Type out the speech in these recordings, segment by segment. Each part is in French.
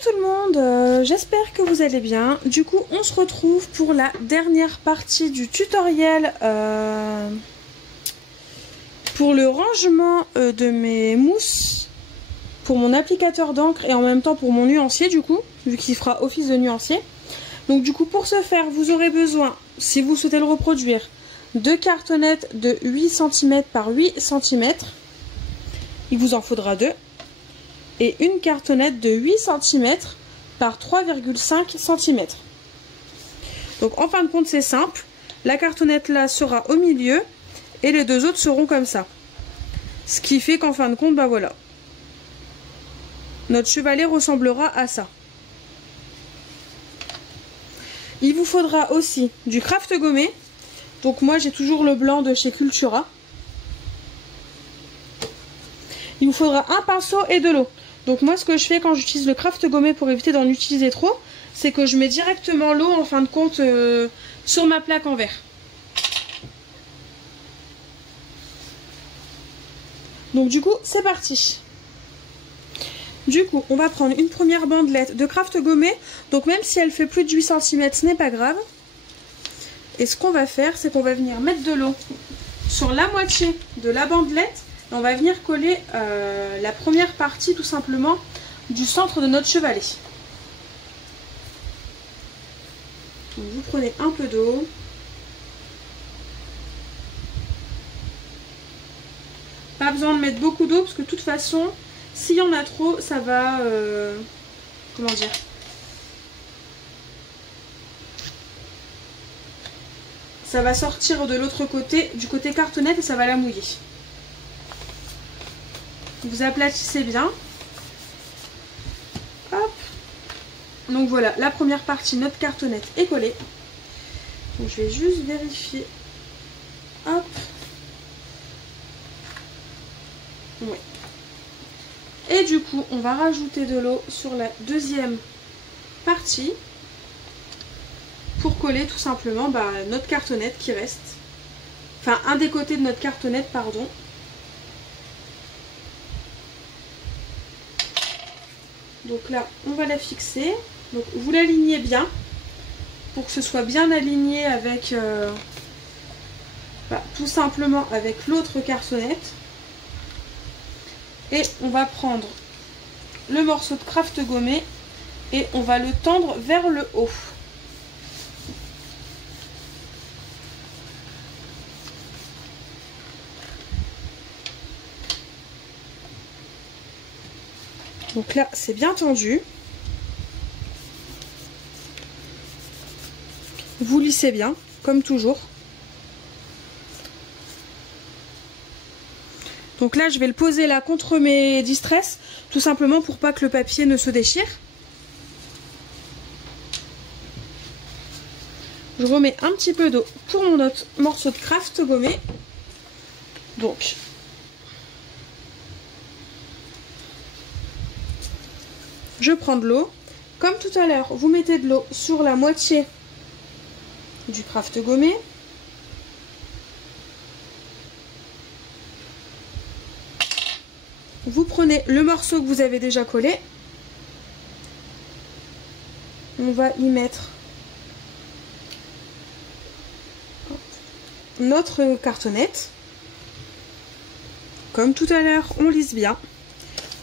tout le monde, j'espère que vous allez bien. Du coup on se retrouve pour la dernière partie du tutoriel pour le rangement de mes mousses pour mon applicateur d'encre et en même temps pour mon nuancier, du coup, vu qu'il fera office de nuancier. Donc du coup pour ce faire vous aurez besoin, si vous souhaitez le reproduire, de cartonnettes de 8 cm par 8 cm. Il vous en faudra 2. Et une cartonnette de 8 cm par 3,5 cm. Donc en fin de compte c'est simple, la cartonnette là sera au milieu et les deux autres seront comme ça. Ce qui fait qu'en fin de compte, bah voilà, notre chevalet ressemblera à ça. Il vous faudra aussi du craft gommé. Donc moi j'ai toujours le blanc de chez Cultura. Il vous faudra un pinceau et de l'eau. Donc moi ce que je fais quand j'utilise le craft gommé pour éviter d'en utiliser trop, c'est que je mets directement l'eau en fin de compte sur ma plaque en verre. Donc du coup c'est parti. Du coup on va prendre une première bandelette de craft gommé. Donc même si elle fait plus de 8 cm ce n'est pas grave. Et ce qu'on va faire c'est qu'on va venir mettre de l'eau sur la moitié de la bandelette. On va venir coller la première partie tout simplement du centre de notre chevalet. Donc vous prenez un peu d'eau. Pas besoin de mettre beaucoup d'eau parce que de toute façon, s'il y en a trop, ça va... comment dire ? Ça va sortir de l'autre côté, du côté cartonnette et ça va la mouiller. Vous aplatissez bien. Hop. Donc voilà, la première partie, notre cartonnette est collée. Donc je vais juste vérifier. Hop. Oui. Et du coup, on va rajouter de l'eau sur la deuxième partie pour coller tout simplement notre cartonnette qui reste. Enfin, un des côtés de notre cartonnette, pardon. Donc là, on va la fixer. Donc vous l'alignez bien pour que ce soit bien aligné avec tout simplement avec l'autre cartonnette. Et on va prendre le morceau de craft gommé et on va le tendre vers le haut. Donc là, c'est bien tendu. Vous lissez bien, comme toujours. Donc là, je vais le poser là contre mes distress, tout simplement pour pas que le papier ne se déchire. Je remets un petit peu d'eau pour mon autre morceau de craft gommé. Donc, je prends de l'eau. Comme tout à l'heure, vous mettez de l'eau sur la moitié du craft gommé. Vous prenez le morceau que vous avez déjà collé. On va y mettre notre cartonnette. Comme tout à l'heure, on lisse bien.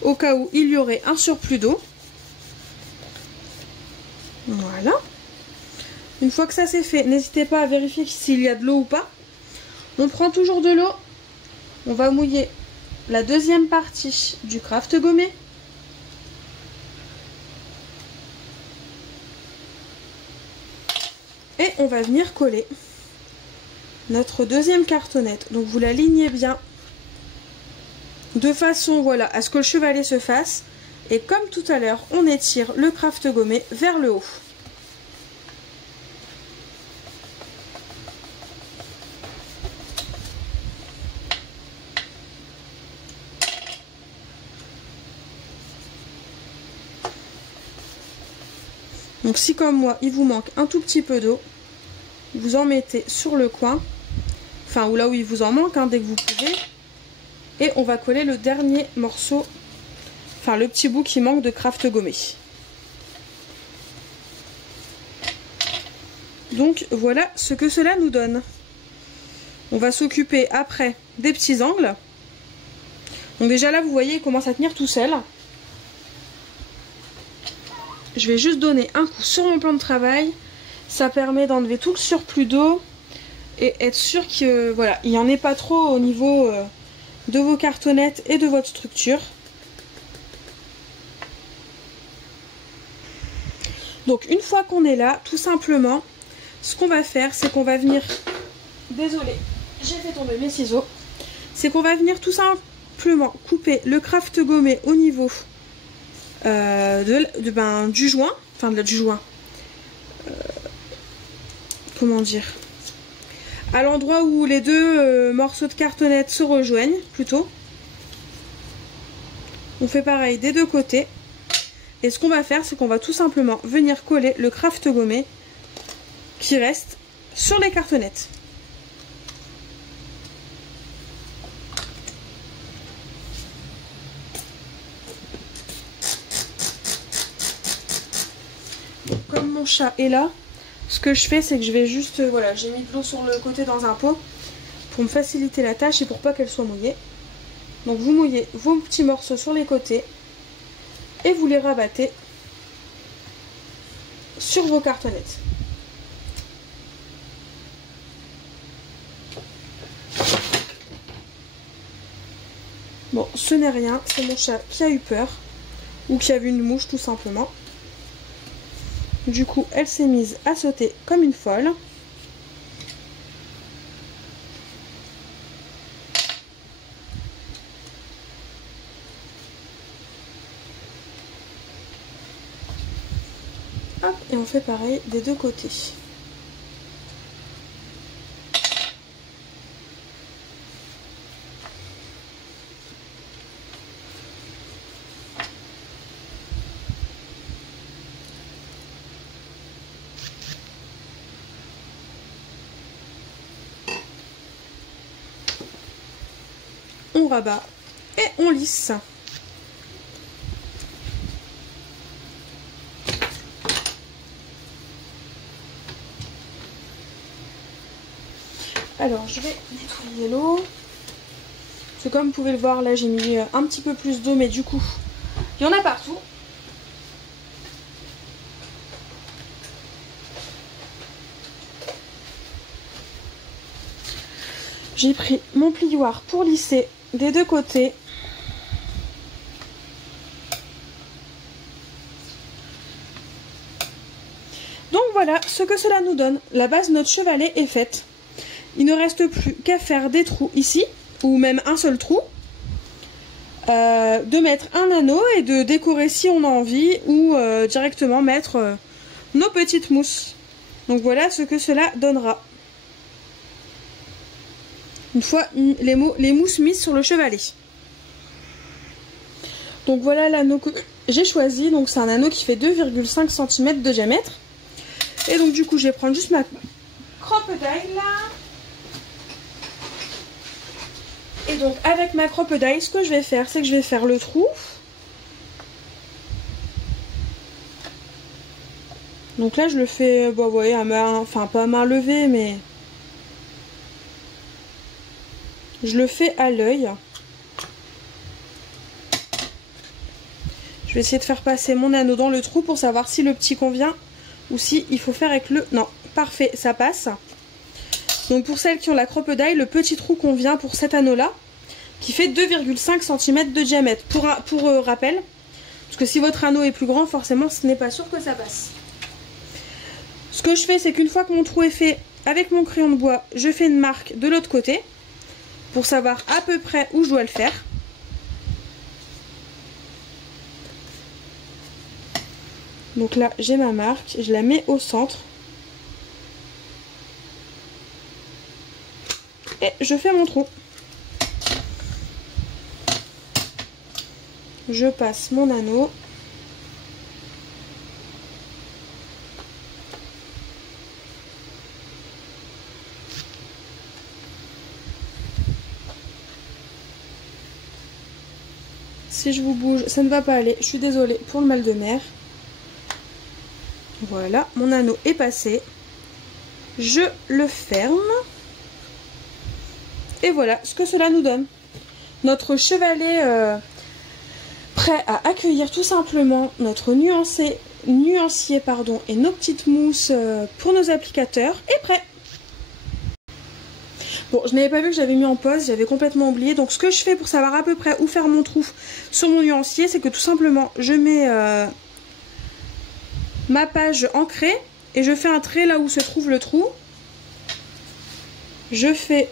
Au cas où il y aurait un surplus d'eau. Voilà. Une fois que ça c'est fait, n'hésitez pas à vérifier s'il y a de l'eau ou pas. On prend toujours de l'eau. On va mouiller la deuxième partie du craft gommé. Et on va venir coller notre deuxième cartonnette. Donc vous l'alignez bien de façon voilà à ce que le chevalet se fasse. Et comme tout à l'heure, on étire le craft gommé vers le haut. Donc si comme moi, il vous manque un tout petit peu d'eau, vous en mettez sur le coin, enfin ou là où il vous en manque, dès que vous pouvez. Et on va coller le dernier morceau, enfin le petit bout qui manque de craft gommé. Donc voilà ce que cela nous donne. On va s'occuper après des petits angles. Donc déjà là vous voyez il commence à tenir tout seul. Je vais juste donner un coup sur mon plan de travail. Ça permet d'enlever tout le surplus d'eau et être sûr que voilà, il n'y en ait pas trop au niveau de vos cartonnettes et de votre structure. Donc une fois qu'on est là, tout simplement, ce qu'on va faire, c'est qu'on va venir... Désolée, j'ai fait tomber mes ciseaux. C'est qu'on va venir tout simplement couper le craft gommé au niveau du joint. Enfin, du joint. Comment dire? À l'endroit où les deux morceaux de cartonnette se rejoignent, plutôt. On fait pareil des deux côtés. Et ce qu'on va faire, c'est qu'on va tout simplement venir coller le craft gommé qui reste sur les cartonnettes. Comme mon chat est là, ce que je fais, c'est que je vais juste, voilà, j'ai mis de l'eau sur le côté dans un pot pour me faciliter la tâche et pour pas qu'elle soit mouillée. Donc vous mouillez vos petits morceaux sur les côtés et vous les rabattez sur vos cartonnettes. Bon, ce n'est rien, c'est mon chat qui a eu peur ou qui a vu une mouche tout simplement. Du coup, elle s'est mise à sauter comme une folle. Hop, et on fait pareil des deux côtés. On rabat et on lisse. Alors je vais nettoyer l'eau. C'est comme vous pouvez le voir là, j'ai mis un petit peu plus d'eau, mais du coup il y en a partout. J'ai pris mon plioir pour lisser des deux côtés. Donc voilà ce que cela nous donne. La base de notre chevalet est faite. Il ne reste plus qu'à faire des trous ici, ou même un seul trou. De mettre un anneau et de décorer si on a envie, ou directement mettre nos petites mousses. Donc voilà ce que cela donnera. Une fois les mousses mises sur le chevalet. Donc voilà l'anneau que j'ai choisi. Donc c'est un anneau qui fait 2,5 cm de diamètre. Et donc du coup je vais prendre juste ma crocodile là. Et donc avec ma crocodile, ce que je vais faire, c'est que je vais faire le trou. Donc là je le fais, bon, vous voyez, à main, enfin pas à main levée, mais je le fais à l'œil. Je vais essayer de faire passer mon anneau dans le trou pour savoir si le petit convient ou si il faut faire avec le... Non, parfait, ça passe. Donc pour celles qui ont la crocodile, le petit trou convient pour cet anneau-là, qui fait 2,5 cm de diamètre. Pour rappel, parce que si votre anneau est plus grand, forcément ce n'est pas sûr que ça passe. Ce que je fais, c'est qu'une fois que mon trou est fait, avec mon crayon de bois, je fais une marque de l'autre côté, pour savoir à peu près où je dois le faire. Donc là, j'ai ma marque, je la mets au centre. Et je fais mon trou. Je passe mon anneau. Si je vous bouge, ça ne va pas aller. Je suis désolée pour le mal de mer. Voilà, mon anneau est passé. je le ferme. Et voilà ce que cela nous donne. Notre chevalet prêt à accueillir tout simplement notre nuancier et nos petites mousses pour nos applicateurs est prêt. Bon, je n'avais pas vu que j'avais mis en pause, j'avais complètement oublié. Donc ce que je fais pour savoir à peu près où faire mon trou sur mon nuancier, c'est que tout simplement je mets ma page ancrée et je fais un trait là où se trouve le trou. Je fais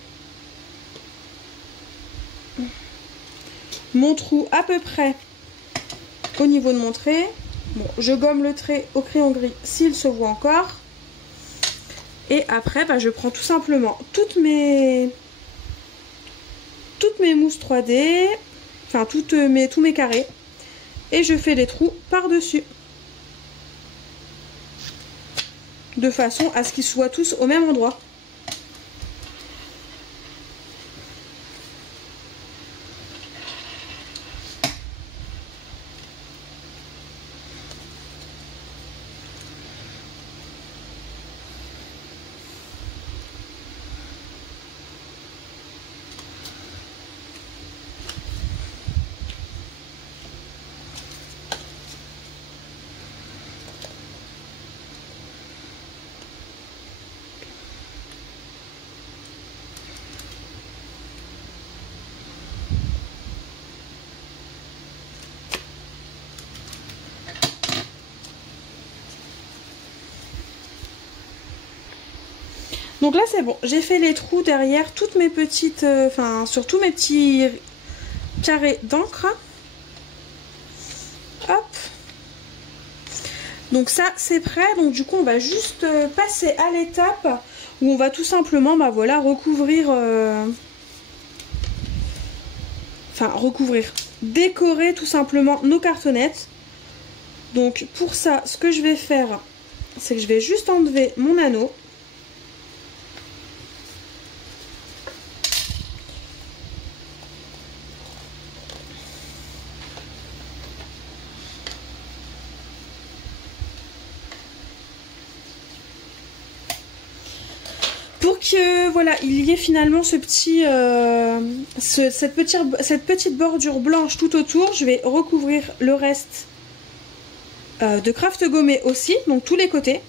mon trou à peu près au niveau de mon trait. Bon, je gomme le trait au crayon gris s'il se voit encore. Et après, bah, je prends tout simplement toutes mes mousses 3D, enfin tous mes carrés, et je fais des trous par-dessus. De façon à ce qu'ils soient tous au même endroit. Donc là c'est bon, j'ai fait les trous derrière toutes mes petites, enfin sur tous mes petits carrés d'encre. Hop. Donc ça c'est prêt, donc du coup on va juste passer à l'étape où on va tout simplement, bah voilà, recouvrir, décorer tout simplement nos cartonnettes. Donc pour ça, ce que je vais faire, c'est que je vais juste enlever mon anneau. Pour que voilà, il y ait finalement ce petit, cette petite bordure blanche tout autour, je vais recouvrir le reste de craft gommé aussi, donc tous les côtés.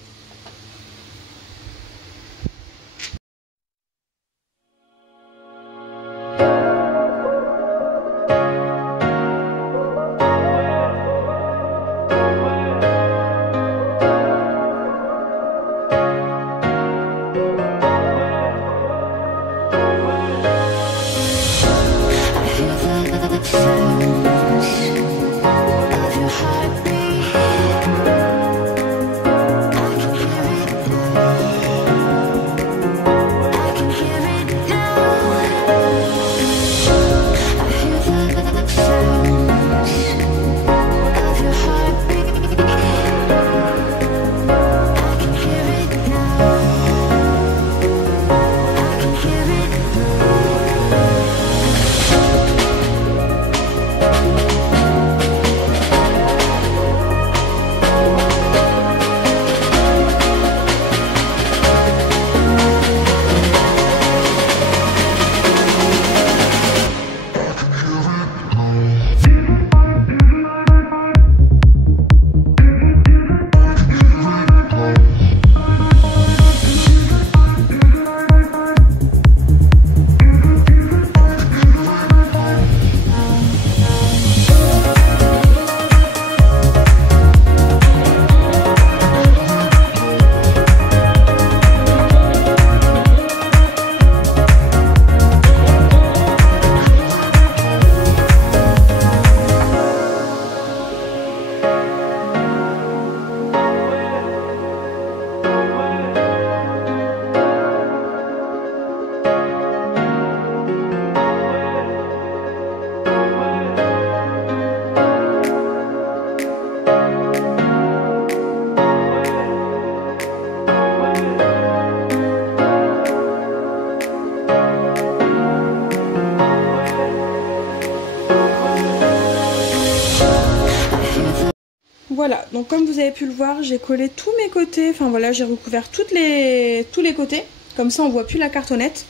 voilà, donc comme vous avez pu le voir, j'ai collé tous mes côtés, enfin voilà, j'ai recouvert tous les côtés, comme ça on voit plus la cartonnette.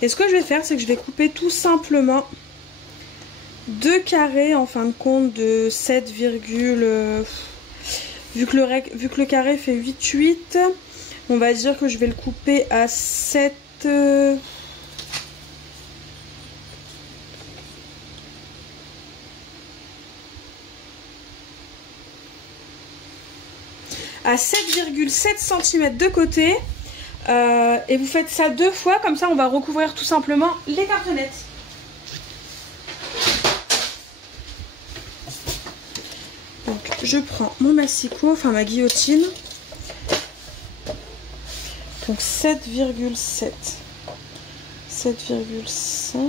Et ce que je vais faire, c'est que je vais couper tout simplement 2 carrés en fin de compte de 7, vu que le carré fait 8,8, on va dire que je vais le couper à 7... à 7,7 cm de côté. Et vous faites ça 2 fois, comme ça on va recouvrir tout simplement les cartonnettes. Donc je prends mon massicot, enfin ma guillotine. Donc 7,7, 7,5.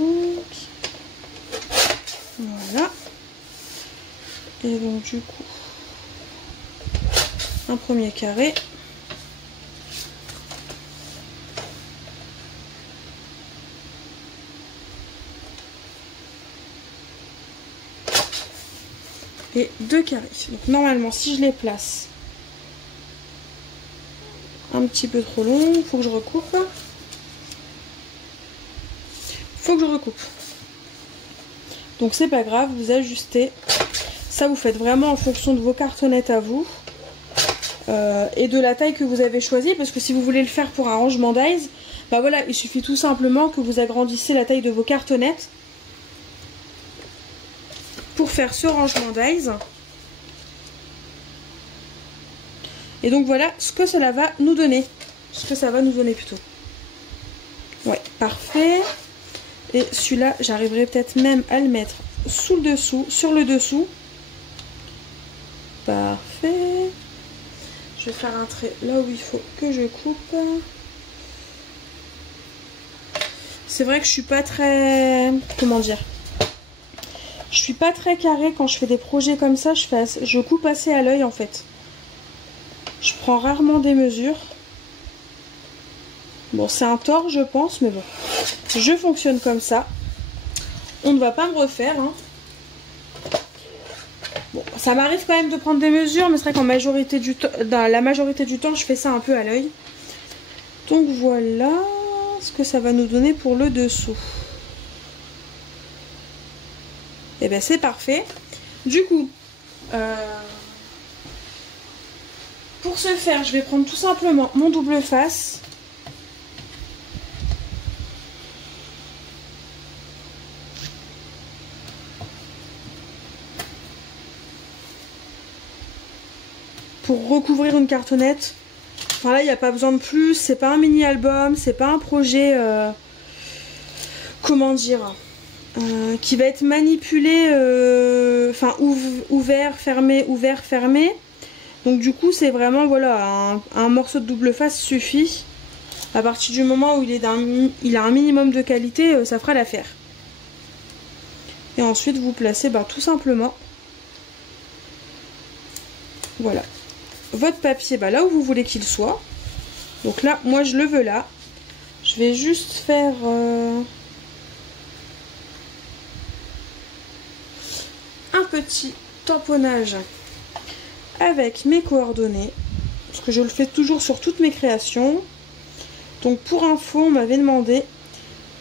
Voilà. Et donc du coup, un premier carré. Et 2 carrés. Donc normalement, si je les place un petit peu trop long, il faut que je recoupe. Donc c'est pas grave, vous ajustez. Ça, vous faites vraiment en fonction de vos cartonnettes à vous. Et de la taille que vous avez choisie, parce que si vous voulez le faire pour un rangement d'aise, bah voilà, il suffit tout simplement que vous agrandissez la taille de vos cartonnettes pour faire ce rangement d'aise. Et donc voilà ce que cela va nous donner. Plutôt. Ouais, parfait. Et celui-là, j'arriverai peut-être même à le mettre sous le dessous, sur le dessous. Parfait. Je vais faire un trait là où il faut que je coupe. C'est vrai que je suis pas très... Comment dire ? Je suis pas très carrée quand je fais des projets comme ça. Je coupe assez à l'œil en fait. Je prends rarement des mesures. Bon, c'est un tort je pense, mais bon. Je fonctionne comme ça. On ne va pas me refaire. Hein. Bon, ça m'arrive quand même de prendre des mesures, mais c'est vrai qu'en majorité du temps, dans la majorité du temps, je fais ça un peu à l'œil. Donc voilà ce que ça va nous donner pour le dessous. Et bien c'est parfait. Du coup, pour ce faire, je vais prendre tout simplement mon double face. Pour recouvrir une cartonnette. Enfin là, il n'y a pas besoin de plus. C'est pas un mini-album, c'est pas un projet... comment dire, qui va être manipulé, enfin ouvert, fermé, ouvert, fermé. Donc du coup c'est vraiment voilà un morceau de double face suffit. À partir du moment où il a un minimum de qualité, ça fera l'affaire. Et ensuite vous placez tout simplement, voilà, votre papier là où vous voulez qu'il soit. Donc là moi je le veux là. Je vais juste faire un petit tamponnage avec mes coordonnées, parce que je le fais toujours sur toutes mes créations. Donc pour info, on m'avait demandé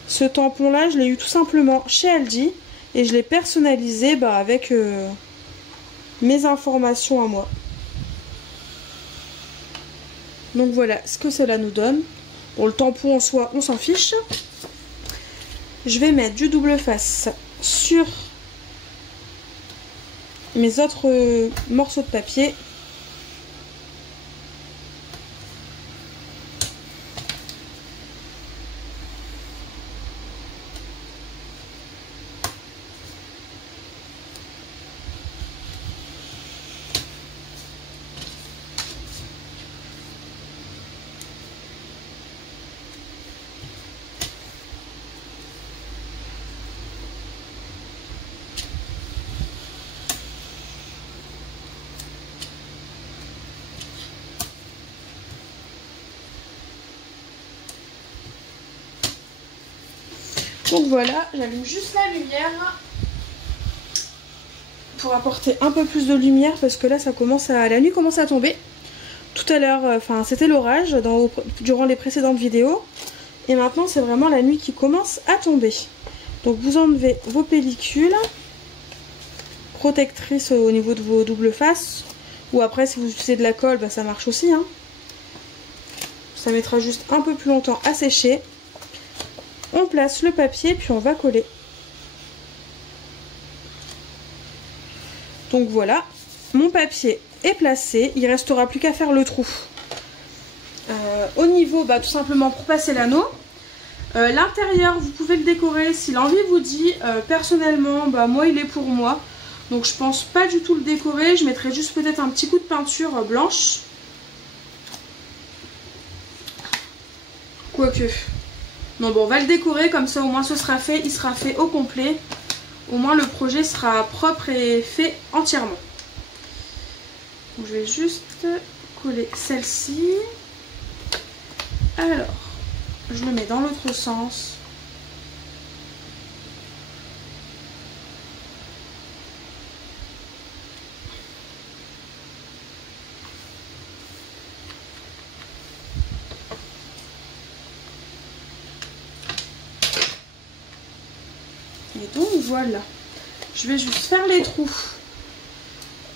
ce tampon là, je l'ai eu tout simplement chez Aldi et je l'ai personnalisé avec mes informations à moi. Donc voilà ce que cela nous donne. Bon, le tampon en soi on s'en fiche. Je vais mettre du double face sur mes autres morceaux de papier. Donc voilà, j'allume juste la lumière. pour apporter un peu plus de lumière parce que là la nuit commence à tomber. Tout à l'heure, c'était l'orage durant les précédentes vidéos. Et maintenant c'est vraiment la nuit qui commence à tomber. Donc vous enlevez vos pellicules protectrices au niveau de vos doubles faces. Ou après si vous utilisez de la colle, bah, ça marche aussi. Hein. Ça mettra juste un peu plus longtemps à sécher. On place le papier puis on va coller. Donc voilà, mon papier est placé, il ne restera plus qu'à faire le trou. Au niveau, tout simplement pour passer l'anneau, l'intérieur vous pouvez le décorer si l'envie vous dit. Personnellement, moi il est pour moi, donc je pense pas du tout le décorer, je mettrai juste peut-être un petit coup de peinture blanche. Quoique, non bon on va le décorer comme ça au moins ce sera fait, il sera fait au complet. Au moins le projet sera propre et fait entièrement. Donc, je vais juste coller celle-ci. Alors, je le mets dans l'autre sens. Et donc voilà, je vais juste faire les trous.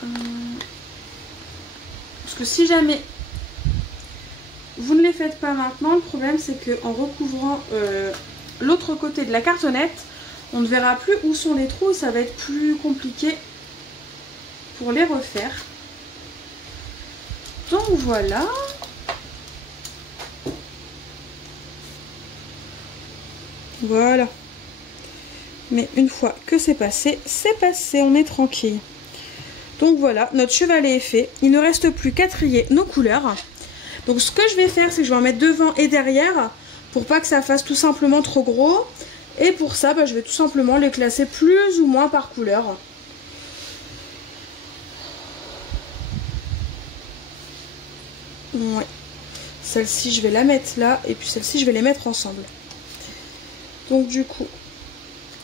Parce que si jamais vous ne les faites pas maintenant, le problème c'est qu'en recouvrant l'autre côté de la cartonnette, on ne verra plus où sont les trous et ça va être plus compliqué pour les refaire. Donc voilà. Voilà. Mais une fois que c'est passé, on est tranquille. Donc voilà, notre chevalet est fait. Il ne reste plus qu'à trier nos couleurs. Donc ce que je vais faire, c'est que je vais en mettre devant et derrière pour pas que ça fasse tout simplement trop gros. Et pour ça, je vais tout simplement les classer plus ou moins par couleur. Ouais. Celle-ci, je vais la mettre là et puis celle-ci, je vais les mettre ensemble. Donc du coup,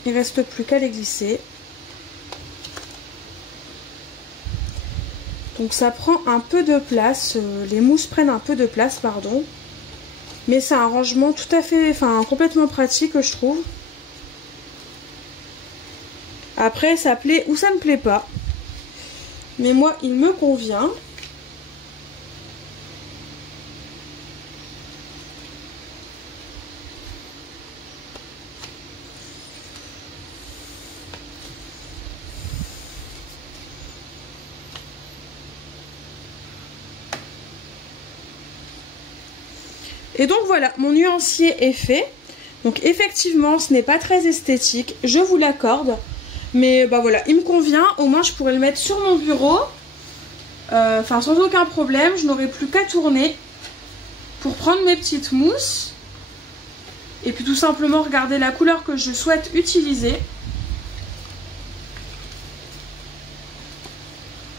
il ne reste plus qu'à les glisser. Donc ça prend un peu de place, les mousses prennent un peu de place, pardon. Mais c'est un rangement tout à fait, complètement pratique je trouve. Après ça plaît ou ça ne plaît pas. Mais moi il me convient. Et donc voilà, mon nuancier est fait. Donc effectivement, ce n'est pas très esthétique, je vous l'accorde. Mais voilà, il me convient. Au moins, je pourrais le mettre sur mon bureau. Sans aucun problème. Je n'aurai plus qu'à tourner pour prendre mes petites mousses. Et puis tout simplement regarder la couleur que je souhaite utiliser.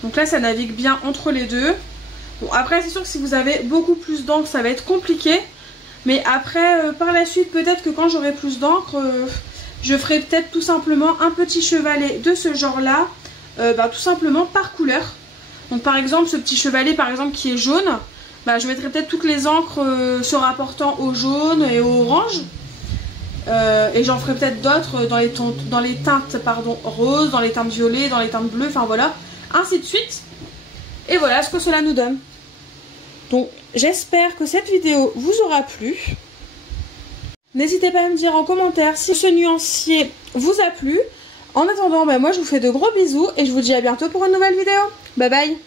Donc là, ça navigue bien entre les deux. Bon, après, c'est sûr que si vous avez beaucoup plus d'encre, ça va être compliqué. Mais après, par la suite, peut-être que quand j'aurai plus d'encre, je ferai peut-être tout simplement un petit chevalet de ce genre-là, tout simplement par couleur. Donc par exemple, ce petit chevalet, par exemple, qui est jaune, je mettrai peut-être toutes les encres se rapportant au jaune et au orange. Et j'en ferai peut-être d'autres dans les teintes roses, dans les teintes violettes, dans les teintes bleues, enfin voilà, ainsi de suite. Et voilà ce que cela nous donne. Donc j'espère que cette vidéo vous aura plu. N'hésitez pas à me dire en commentaire si ce nuancier vous a plu. En attendant, moi je vous fais de gros bisous et je vous dis à bientôt pour une nouvelle vidéo. Bye bye.